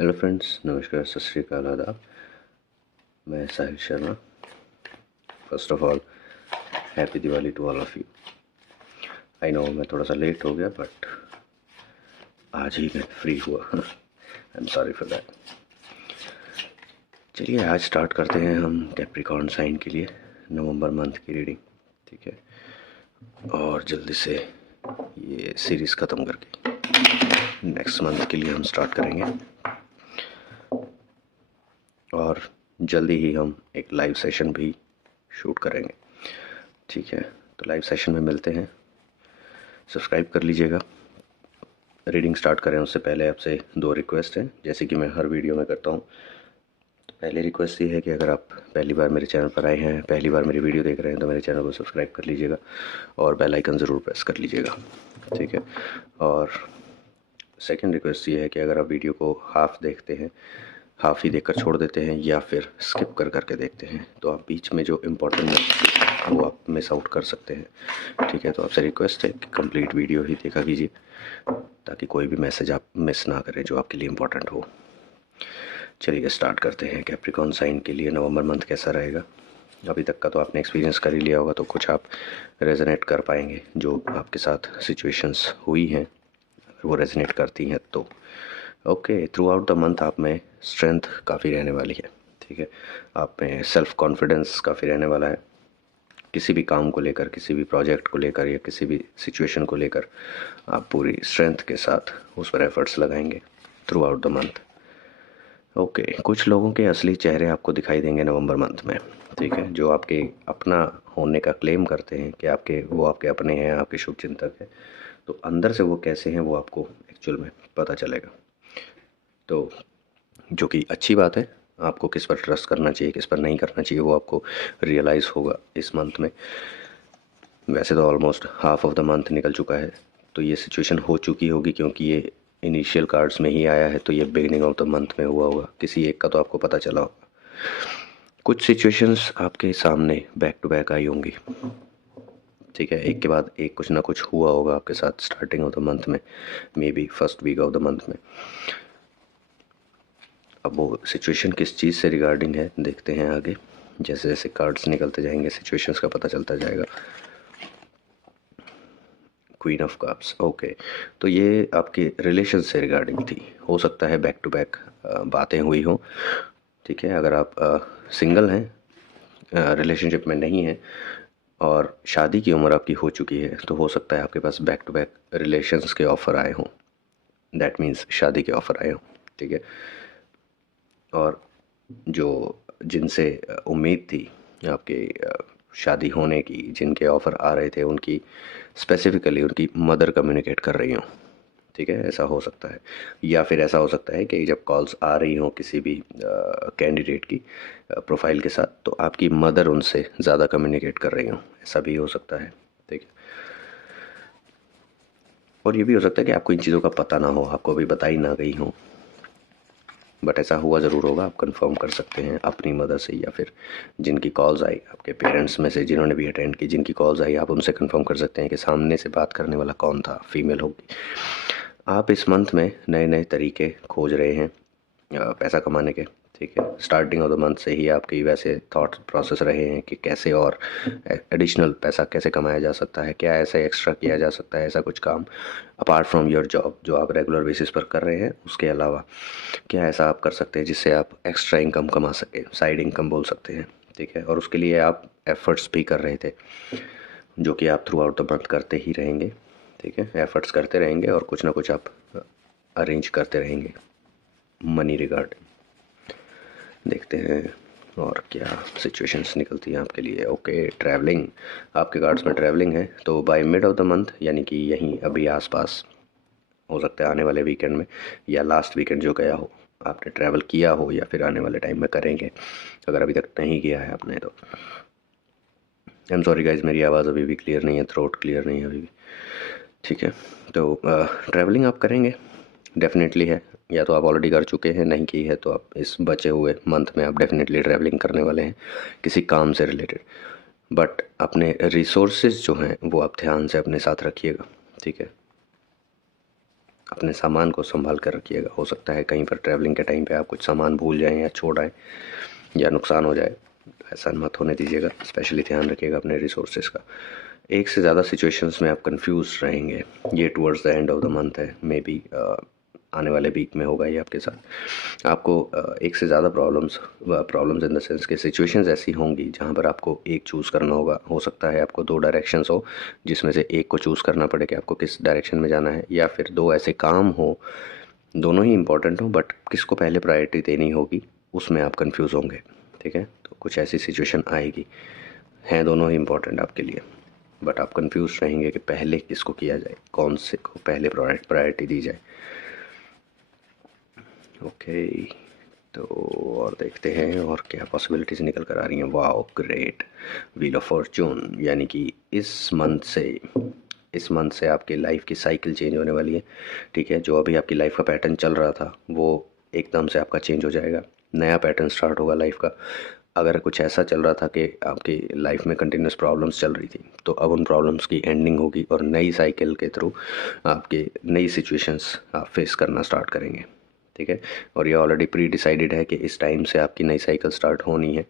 Hello friends, नमस्कार, सत श्री अकाल, आदाब। मैं Sahil Sharma. First of all, happy Diwali to all of you. I know मैं थोड़ा सा लेट हो गया, बट आज ही मैं फ्री हुआ। I am sorry for that. चलिए आज स्टार्ट करते हैं हम कैप्रिकॉर्न साइन के लिए नवंबर मंथ की रीडिंग। ठीक है, और जल्दी से ये सीरीज़ ख़त्म करके नेक्स्ट मंथ के लिए हम स्टार्ट करेंगे, और जल्दी ही हम एक लाइव सेशन भी शूट करेंगे। ठीक है, तो लाइव सेशन में मिलते हैं। सब्सक्राइब कर लीजिएगा। रीडिंग स्टार्ट करें उससे पहले आपसे 2 रिक्वेस्ट हैं, जैसे कि मैं हर वीडियो में करता हूँ। तो पहली रिक्वेस्ट ये है कि अगर आप पहली बार मेरे चैनल पर आए हैं, पहली बार मेरी वीडियो देख रहे हैं, तो मेरे चैनल को सब्सक्राइब कर लीजिएगा और बेल आइकन ज़रूर प्रेस कर लीजिएगा। ठीक है, और सेकंड रिक्वेस्ट ये है कि अगर आप वीडियो को हाफ़ देखते हैं, हाफ़ ही देखकर छोड़ देते हैं, या फिर स्किप कर करके देखते हैं, तो आप बीच में जो इम्पोर्टेंट वो आप मिस आउट कर सकते हैं। ठीक है, तो आपसे रिक्वेस्ट है कि कंप्लीट वीडियो ही देखा कीजिए, ताकि कोई भी मैसेज आप मिस ना करें जो आपके लिए इम्पोर्टेंट हो। चलिए स्टार्ट करते हैं। कैप्रिकॉर्न साइन के लिए नवंबर मंथ कैसा रहेगा? अभी तक का तो आपने एक्सपीरियंस कर ही लिया होगा, तो कुछ आप रेजोनेट कर पाएंगे जो आपके साथ सिचुएशंस हुई हैं। अगर वो रेजोनेट करती हैं तो okay. Through out the month आप में स्ट्रेंथ काफ़ी रहने वाली है। ठीक है, आप में सेल्फ कॉन्फिडेंस काफ़ी रहने वाला है। किसी भी काम को लेकर, किसी भी प्रोजेक्ट को लेकर, या किसी भी सिचुएशन को लेकर आप पूरी स्ट्रेंथ के साथ उस पर एफर्ट्स लगाएंगे through out the month. Okay, कुछ लोगों के असली चेहरे आपको दिखाई देंगे नवंबर मंथ में। ठीक है, जो आपके अपना होने का क्लेम करते हैं कि वो आपके अपने हैं, आपके शुभचिंतक हैं, तो अंदर से वो कैसे हैं वो आपको एक्चुअल में पता चलेगा। तो जो कि अच्छी बात है। आपको किस पर ट्रस्ट करना चाहिए, किस पर नहीं करना चाहिए, वो आपको रियलाइज़ होगा इस मंथ में। वैसे तो almost half of the month निकल चुका है, तो ये सिचुएशन हो चुकी होगी, क्योंकि ये इनिशियल कार्ड्स में ही आया है, तो ये बिगिनिंग ऑफ द मंथ में हुआ होगा। किसी एक का तो आपको पता चला होगा। कुछ सिचुएशंस आपके सामने बैक टू बैक आई होंगी। ठीक है, एक के बाद एक कुछ ना कुछ हुआ होगा आपके साथ स्टार्टिंग ऑफ द मंथ में, maybe first week of the month में। अब वो सिचुएशन किस चीज़ से रिगार्डिंग है देखते हैं आगे। जैसे जैसे कार्ड्स निकलते जाएंगे सिचुएशंस का पता चलता जाएगा। क्वीन ऑफ कप्स, ओके, तो ये आपके रिलेशन से रिगार्डिंग थी। हो सकता है बैक टू बैक बातें हुई हों। ठीक है, अगर आप सिंगल हैं, रिलेशनशिप में नहीं हैं, और शादी की उम्र आपकी हो चुकी है, तो हो सकता है आपके पास बैक टू बैक रिलेशंस के ऑफ़र आए हों। दैट मीन्स शादी के ऑफ़र आए हों। ठीक है, और जो जिनसे उम्मीद थी आपके शादी होने की, जिनके ऑफ़र आ रहे थे, उनकी स्पेसिफ़िकली उनकी मदर कम्युनिकेट कर रही हूँ। ठीक है, ऐसा हो सकता है। या फिर ऐसा हो सकता है कि जब कॉल्स आ रही हों किसी भी कैंडिडेट की प्रोफाइल के साथ, तो आपकी मदर उनसे ज़्यादा कम्युनिकेट कर रही हों, ऐसा भी हो सकता है। ठीक है, और ये भी हो सकता है कि आपको इन चीज़ों का पता ना हो, आपको अभी बताई ना गई हो, बट ऐसा हुआ ज़रूर होगा। आप कंफर्म कर सकते हैं अपनी मदर से, या फिर जिनकी कॉल्स आई आपके पेरेंट्स में से, जिन्होंने भी अटेंड की, जिनकी कॉल्स आई, आप उनसे कंफर्म कर सकते हैं कि सामने से बात करने वाला कौन था, फीमेल होगी। आप इस मंथ में नए नए तरीके खोज रहे हैं पैसा कमाने के। ठीक है, स्टार्टिंग ऑफ द मंथ से ही आपके वैसे थॉट प्रोसेस रहे हैं कि कैसे और एडिशनल पैसा कैसे कमाया जा सकता है, क्या ऐसे एक्स्ट्रा किया जा सकता है, ऐसा कुछ काम अपार्ट फ्रॉम योर जॉब जो आप रेगुलर बेसिस पर कर रहे हैं, उसके अलावा क्या ऐसा आप कर सकते हैं जिससे आप एक्स्ट्रा इनकम कमा सकें, साइड इनकम बोल सकते हैं। ठीक है, और उसके लिए आप एफ़र्ट्स भी कर रहे थे, जो कि आप थ्रू आउट द मंथ करते ही रहेंगे। ठीक है, एफ़र्ट्स करते रहेंगे और कुछ ना कुछ आप अरेंज करते रहेंगे मनी रिगार्डिंग। देखते हैं और क्या सिचुएशंस निकलती हैं आपके लिए। ओके, ट्रैवलिंग, आपके कार्ड्स में ट्रैवलिंग है, तो by mid of the month, यानी कि यहीं अभी आसपास, हो सकता है आने वाले वीकेंड में या लास्ट वीकेंड जो गया हो, आपने ट्रैवल किया हो, या फिर आने वाले टाइम में करेंगे, अगर अभी तक नहीं किया है आपने तो। आई एम सॉरी गाइज, मेरी आवाज़ अभी भी क्लियर नहीं है, थ्रोट क्लियर नहीं है अभी भी। ठीक है, तो ट्रैवलिंग आप करेंगे, डेफिनेटली है। या तो आप ऑलरेडी कर चुके हैं, नहीं की है तो आप इस बचे हुए मंथ में आप डेफिनेटली ट्रैवलिंग करने वाले हैं किसी काम से रिलेटेड। बट अपने रिसोर्सेज जो हैं वो आप ध्यान से अपने साथ रखिएगा। ठीक है, अपने सामान को संभाल कर रखिएगा। हो सकता है कहीं पर ट्रैवलिंग के टाइम पे आप कुछ सामान भूल जाएं या छोड़ आएँ या नुकसान हो जाए, ऐसा मत होने दीजिएगा। स्पेशली ध्यान रखिएगा अपने रिसोर्सेज का। एक से ज़्यादा सिचुएशंस में आप कंफ्यूज रहेंगे। ये towards the end of the month है, मे बी आने वाले वीक में होगा ये आपके साथ। आपको एक से ज़्यादा प्रॉब्लम्स इन द सेंस के सिचुएशंस ऐसी होंगी जहाँ पर आपको एक चूज़ करना होगा। हो सकता है आपको 2 डायरेक्शंस हो जिसमें से एक को चूज़ करना पड़े कि आपको किस डायरेक्शन में जाना है, या फिर 2 ऐसे काम हो, दोनों ही इंपॉर्टेंट हो बट किसको पहले प्रायोरिटी देनी होगी उसमें आप कंफ्यूज होंगे। ठीक है, तो कुछ ऐसी सिचुएशन आएगी, हैं दोनों ही इंपॉर्टेंट आपके लिए, बट आप कंफ्यूज रहेंगे कि पहले किसको किया जाए, कौन से को पहले प्रायोरिटी दी जाए। ओके, तो और देखते हैं और क्या पॉसिबिलिटीज़ निकल कर आ रही हैं। Wow great, wheel of Fortune, यानी कि इस मंथ से आपकी लाइफ की साइकिल चेंज होने वाली है। ठीक है, जो अभी आपकी लाइफ का पैटर्न चल रहा था वो एकदम से आपका चेंज हो जाएगा, नया पैटर्न स्टार्ट होगा लाइफ का। अगर कुछ ऐसा चल रहा था कि आपकी लाइफ में कंटिन्यूस प्रॉब्लम्स चल रही थी, तो अब उन प्रॉब्लम्स की एंडिंग होगी और नई साइकिल के थ्रू आपके नई सिचुएशंस आप फेस करना स्टार्ट करेंगे। ठीक है, और ये ऑलरेडी प्री डिसाइडेड है कि इस टाइम से आपकी नई साइकिल स्टार्ट होनी है।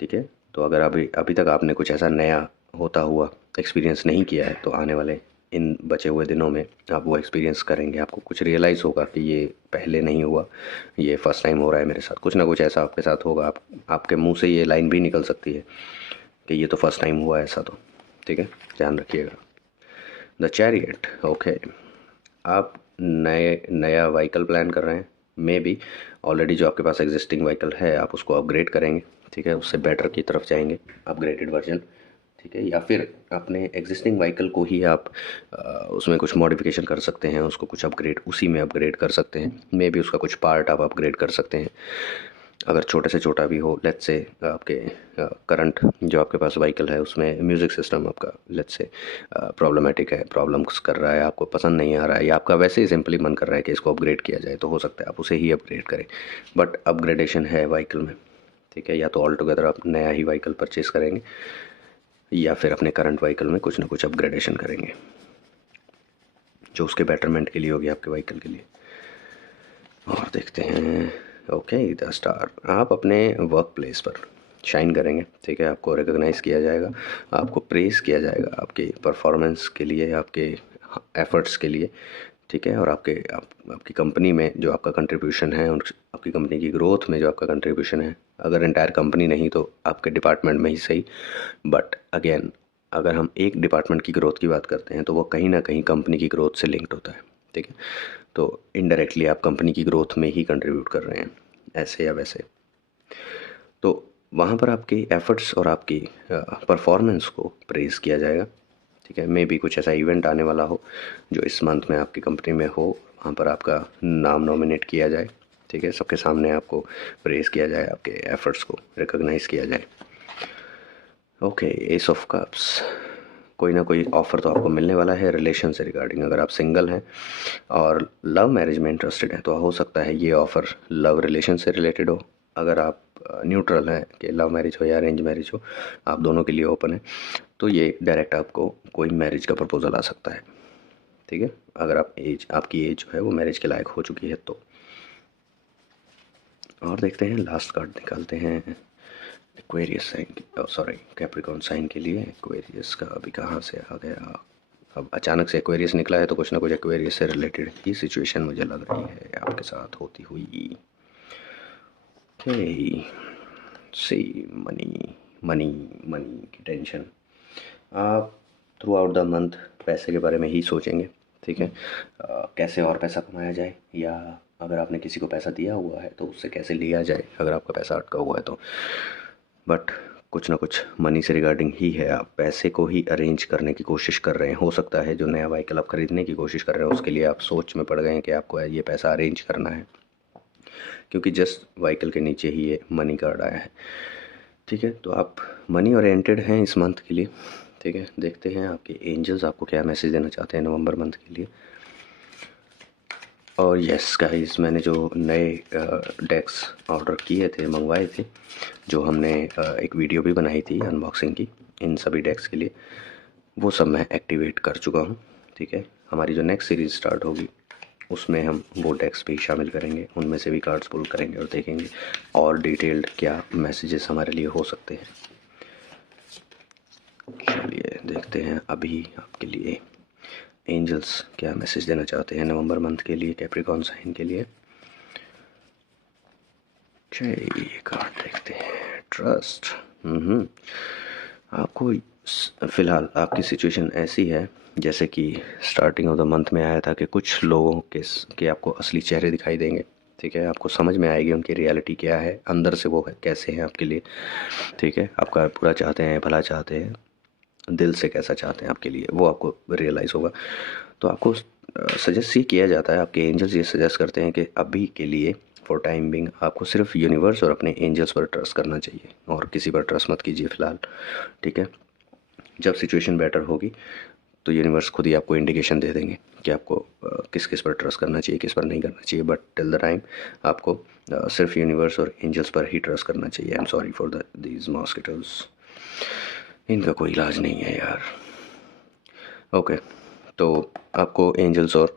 ठीक है, तो अगर अभी तक आपने कुछ ऐसा नया होता हुआ एक्सपीरियंस नहीं किया है, तो आने वाले इन बचे हुए दिनों में आप वो एक्सपीरियंस करेंगे। आपको कुछ रियलाइज़ होगा कि ये पहले नहीं हुआ, ये फर्स्ट टाइम हो रहा है मेरे साथ। कुछ ना कुछ ऐसा आपके साथ होगा, आपके मुंह से ये लाइन भी निकल सकती है कि ये तो फर्स्ट टाइम हुआ ऐसा। तो ठीक है, ध्यान रखिएगा। द चैरियट, ओके, आप नया व्हीकल प्लान कर रहे हैं, मे बी ऑलरेडी जो आपके पास एग्जिस्टिंग व्हीकल है आप उसको अपग्रेड करेंगे। ठीक है, उससे बेटर की तरफ जाएंगे, अपग्रेडेड वर्जन। ठीक है, या फिर अपने एग्जिस्टिंग व्हीकल को ही आप उसमें कुछ मॉडिफिकेशन कर सकते हैं, उसको कुछ अपग्रेड उसी में अपग्रेड कर सकते हैं। मे बी उसका कुछ पार्ट आप अपग्रेड कर सकते हैं, अगर छोटे से छोटा भी हो। लेट्स से आपके करंट जो आपके पास व्हीकल है उसमें म्यूज़िक सिस्टम आपका लेट्स से प्रॉब्लमेटिक है, प्रॉब्लम्स कर रहा है, आपको पसंद नहीं आ रहा है, या आपका वैसे ही सिंपली मन कर रहा है कि इसको अपग्रेड किया जाए, तो हो सकता है आप उसे ही अपग्रेड करें। बट अपग्रेडेशन है व्हीकल में। ठीक है, या तो ऑल टुगेदर आप नया ही व्हीकल परचेज़ करेंगे या फिर अपने करंट व्हीकल में कुछ ना कुछ अपग्रेडेशन करेंगे जो उसके बेटरमेंट के लिए होगी, आपके व्हीकल के लिए। और देखते हैं, ओके द स्टार, आप अपने वर्क प्लेस पर शाइन करेंगे। ठीक है, आपको रिकॉग्नाइज़ किया जाएगा, आपको प्रेज़ किया जाएगा आपके परफॉर्मेंस के लिए, आपके एफर्ट्स के लिए। ठीक है, और आपकी कंपनी में जो आपका कंट्रीब्यूशन है और आपकी कंपनी की ग्रोथ में जो आपका कंट्रीब्यूशन है, अगर एंटायर कंपनी नहीं तो आपके डिपार्टमेंट में ही सही, बट अगेन अगर हम एक डिपार्टमेंट की ग्रोथ की बात करते हैं तो वो कहीं ना कहीं कंपनी की ग्रोथ से लिंक्ड होता है। ठीक है, तो इनडायरेक्टली आप कंपनी की ग्रोथ में ही कंट्रीब्यूट कर रहे हैं ऐसे या वैसे। तो वहाँ पर आपके एफर्ट्स और आपकी परफॉर्मेंस को प्रेज़ किया जाएगा। ठीक है, मे भी कुछ ऐसा इवेंट आने वाला हो जो इस मंथ में आपकी कंपनी में हो, वहाँ पर आपका नाम नॉमिनेट किया जाए। ठीक है, सबके सामने आपको प्रेज़ किया जाए, आपके एफर्ट्स को रिकॉग्नाइज़ किया जाए। ओके, एस ऑफ कप्स, कोई ना कोई ऑफ़र तो आपको मिलने वाला है रिलेशन से रिगार्डिंग। अगर आप सिंगल हैं और लव मैरिज में इंटरेस्टेड हैं तो हो सकता है ये ऑफ़र लव रिलेशन से रिलेटेड हो। अगर आप न्यूट्रल हैं कि लव मैरिज हो या अरेंज मैरिज हो, आप दोनों के लिए ओपन है, तो ये डायरेक्ट आपको कोई मैरिज का प्रपोजल आ सकता है। ठीक है, अगर आपकी एज जो है वो मैरिज के लायक हो चुकी है तो। और देखते हैं, लास्ट कार्ड निकालते हैं Aquarius sign, sorry Capricorn sign के लिए। एक्वेरियस का अभी कहाँ से आ गया, अब अचानक से एक्वेरियस निकला है, तो कुछ ना कुछ एक्वेरियस से रिलेटेड ही सिचुएशन मुझे लग रही है आपके साथ होती हुई। ओके, सी मनी मनी मनी की टेंशन, आप थ्रू आउट द मंथ पैसे के बारे में ही सोचेंगे। ठीक है, कैसे और पैसा कमाया जाए, या अगर आपने किसी को पैसा दिया हुआ है तो उससे कैसे लिया जाए अगर आपका पैसा अटका हुआ है तो। बट कुछ ना कुछ मनी से रिगार्डिंग ही है, आप पैसे को ही अरेंज करने की कोशिश कर रहे हैं। हो सकता है जो नया व्हीकल आप ख़रीदने की कोशिश कर रहे हैं उसके लिए आप सोच में पड़ गए हैं कि आपको ये पैसा अरेंज करना है, क्योंकि जस्ट व्हीकल के नीचे ही ये मनी कार्ड आया है। ठीक है, तो आप मनी ओरिएंटेड हैं इस मंथ के लिए। ठीक है, देखते हैं आपके एंजल्स आपको क्या मैसेज देना चाहते हैं नवंबर मंथ के लिए। और यस गाइस, मैंने जो नए डेक्स ऑर्डर किए थे, मंगवाए थे, जो हमने एक वीडियो भी बनाई थी अनबॉक्सिंग की इन सभी डेक्स के लिए, वो सब मैं एक्टिवेट कर चुका हूँ। ठीक है, हमारी जो नेक्स्ट सीरीज़ स्टार्ट होगी उसमें हम वो डेक्स भी शामिल करेंगे, उनमें से भी कार्ड्स पुल करेंगे और देखेंगे और डिटेल्ड क्या मैसेजेस हमारे लिए हो सकते हैं। चलिए देखते हैं अभी आपके लिए एंजल्स क्या मैसेज देना चाहते हैं नवंबर मंथ के लिए कैप्रिकॉर्न साइन के लिए। चलिए कार्ड देखते हैं, ट्रस्ट। आपको फ़िलहाल आपकी सिचुएशन ऐसी है जैसे कि स्टार्टिंग ऑफ द मंथ में आया था कि कुछ लोगों के आपको असली चेहरे दिखाई देंगे, ठीक है। आपको समझ में आएगी उनकी रियलिटी क्या है, अंदर से वो कैसे हैं आपके लिए, ठीक है। आपका पूरा चाहते हैं, भला चाहते हैं, दिल से कैसा चाहते हैं आपके लिए, वो आपको रियलाइज़ होगा। तो आपको सजेस्ट ये किया जाता है, आपके एंजल्स ये सजेस्ट करते हैं कि अभी के लिए फॉर टाइम बिंग आपको सिर्फ यूनिवर्स और अपने एंजल्स पर ट्रस्ट करना चाहिए और किसी पर ट्रस्ट मत कीजिए फ़िलहाल, ठीक है। जब सिचुएशन बेटर होगी तो यूनिवर्स खुद ही आपको इंडिकेशन दे देंगे कि आपको किस किस पर ट्रस्ट करना चाहिए, किस पर नहीं करना चाहिए। बट टिल द टाइम आपको सिर्फ यूनिवर्स और एंजल्स पर ही ट्रस्ट करना चाहिए। I am sorry for these mosquitoes, इनका कोई इलाज नहीं है यार। ओके, तो आपको एंजल्स और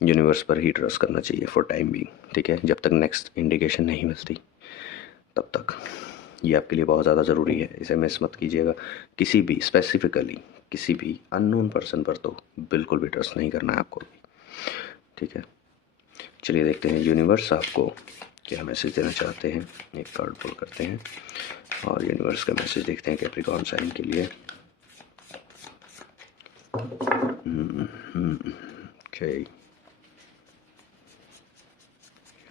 यूनिवर्स पर ही ट्रस्ट करना चाहिए फॉर टाइम बीइंग, ठीक है। जब तक नेक्स्ट इंडिकेशन नहीं मिलती तब तक ये आपके लिए बहुत ज़्यादा ज़रूरी है, इसे मिस मत कीजिएगा। किसी भी स्पेसिफिकली किसी भी अननोन पर्सन पर तो बिल्कुल भी ट्रस्ट नहीं करना है आपको भी, ठीक है। चलिए देखते हैं यूनिवर्स आपको क्या मैसेज देना चाहते हैं। एक कार्ड पुल करते हैं और यूनिवर्स का मैसेज देखते हैं कैप्रिकॉर्न साइन के लिए। ओके,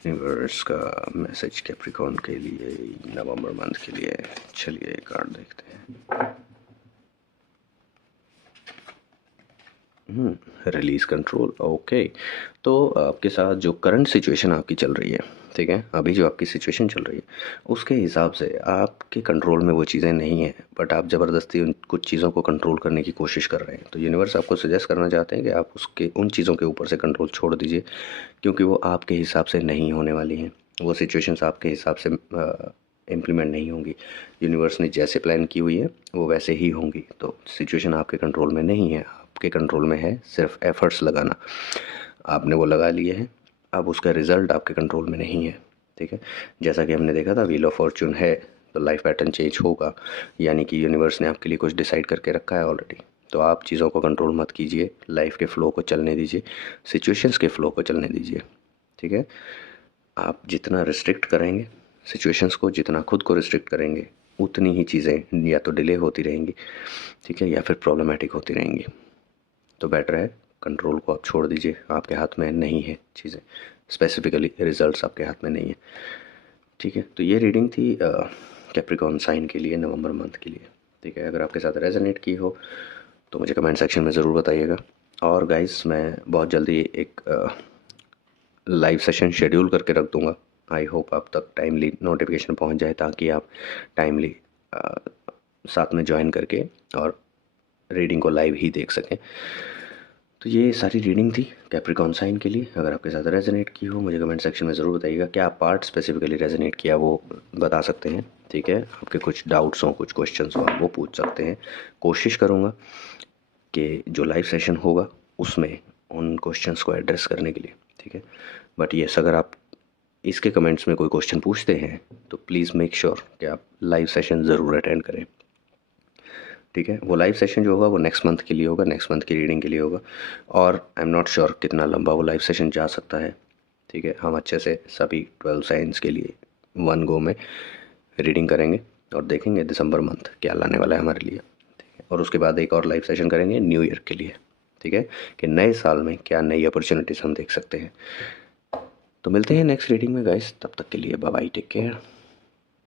यूनिवर्स का मैसेज कैप्रिकॉर्न के लिए नवंबर मंथ के लिए। चलिए कार्ड देखते हैं। Release control. ओके, तो आपके साथ जो करंट सिचुएशन आपकी चल रही है, ठीक है, अभी जो आपकी सिचुएशन चल रही है उसके हिसाब से आपके कंट्रोल में वो चीज़ें नहीं हैं, बट आप ज़बरदस्ती उन कुछ चीज़ों को कंट्रोल करने की कोशिश कर रहे हैं। तो यूनिवर्स आपको सजेस्ट करना चाहते हैं कि आप उसके उन चीज़ों के ऊपर से कंट्रोल छोड़ दीजिए, क्योंकि वो आपके हिसाब से नहीं होने वाली हैं। वो सिचुएशंस आपके हिसाब से इम्प्लीमेंट नहीं होंगी। यूनिवर्स ने जैसे प्लान की हुई है वो वैसे ही होंगी। तो सिचुएशन आपके कंट्रोल में नहीं है, आपके कंट्रोल में है सिर्फ एफर्ट्स लगाना। आपने वो लगा लिए हैं, अब उसका रिज़ल्ट आपके कंट्रोल में नहीं है, ठीक है। जैसा कि हमने देखा था व्हील ऑफ फॉर्चून है तो लाइफ पैटर्न चेंज होगा, यानी कि यूनिवर्स ने आपके लिए कुछ डिसाइड करके रखा है ऑलरेडी। तो आप चीज़ों को कंट्रोल मत कीजिए, लाइफ के फ़्लो को चलने दीजिए, सिचुएशंस के फ़्लो को चलने दीजिए, ठीक है। आप जितना रिस्ट्रिक्ट करेंगे सिचुएशंस को, जितना खुद को रिस्ट्रिक्ट करेंगे, उतनी ही चीज़ें या तो डिले होती रहेंगी, ठीक है, या फिर प्रॉब्लमेटिक होती रहेंगी। तो बेटर है कंट्रोल को आप छोड़ दीजिए, आपके हाथ में नहीं है चीज़ें, स्पेसिफिकली रिजल्ट्स आपके हाथ में नहीं है, ठीक है। तो ये रीडिंग थी कैप्रिकॉर्न साइन के लिए नवंबर मंथ के लिए, ठीक है। अगर आपके साथ रेजोनेट की हो तो मुझे कमेंट सेक्शन में ज़रूर बताइएगा। और गाइस मैं बहुत जल्दी एक लाइव सेशन शेड्यूल करके रख दूँगा। आई होप आप तक टाइमली नोटिफिकेशन पहुँच जाए ताकि आप टाइमली साथ में ज्वाइन करके और रीडिंग को लाइव ही देख सकें। तो ये सारी रीडिंग थी कैप्रिकॉर्न साइन के लिए। अगर आपके साथ रेजोनेट की हो मुझे कमेंट सेक्शन में ज़रूर बताइएगा। क्या पार्ट स्पेसिफिकली रेजोनेट किया वो बता सकते हैं, ठीक है। आपके कुछ डाउट्स हों, कुछ क्वेश्चंस हो, आप वो पूछ सकते हैं। कोशिश करूँगा कि जो लाइव सेशन होगा उसमें उन क्वेश्चंस को एड्रेस करने के लिए, ठीक है। बट येस, अगर आप इसके कमेंट्स में कोई क्वेश्चन पूछते हैं तो प्लीज़ मेक श्योर कि आप लाइव सेशन ज़रूर अटेंड करें, ठीक है। वो लाइव सेशन जो होगा वो नेक्स्ट मंथ के लिए होगा, नेक्स्ट मंथ की रीडिंग के लिए होगा। और आई एम नॉट श्योर कितना लंबा वो लाइव सेशन जा सकता है, ठीक है। हम अच्छे से सभी 12 साइंस के लिए वन गो में रीडिंग करेंगे और देखेंगे दिसंबर मंथ क्या लाने वाला है हमारे लिए, ठीक है। और उसके बाद एक और लाइव सेशन करेंगे न्यू ईयर के लिए, ठीक है, कि नए साल में क्या नई अपॉर्चुनिटीज़ हम देख सकते हैं। तो मिलते हैं नेक्स्ट रीडिंग में गाइस, तब तक के लिए बाय बाय, टेक केयर।